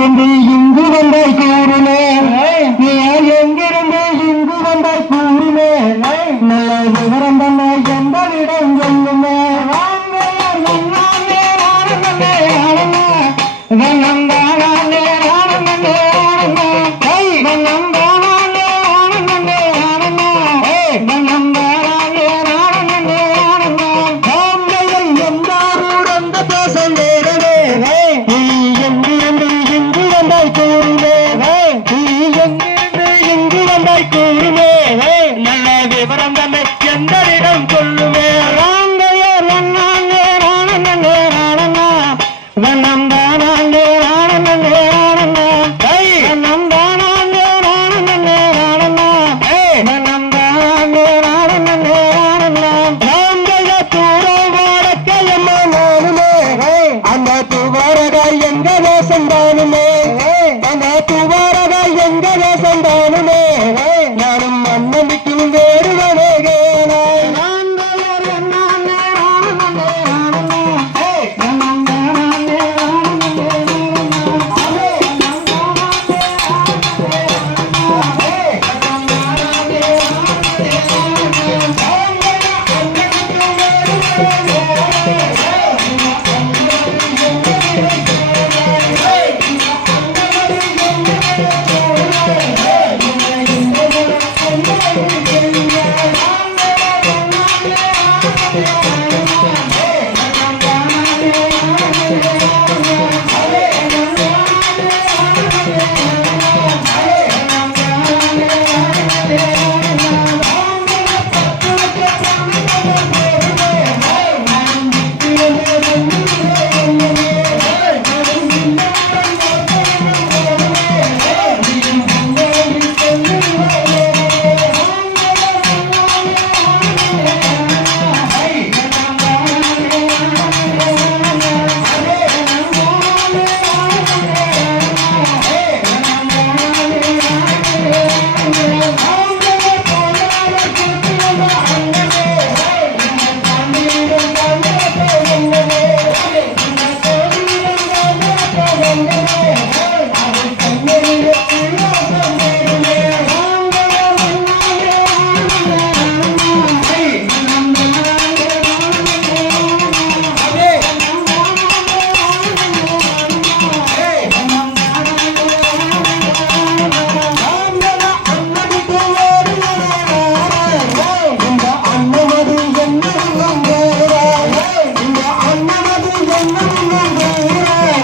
Even the வரவா எங்கவே சொந்தானுமே நானும் அண்ணமிக்கும் வேறுவனே Um, um, um.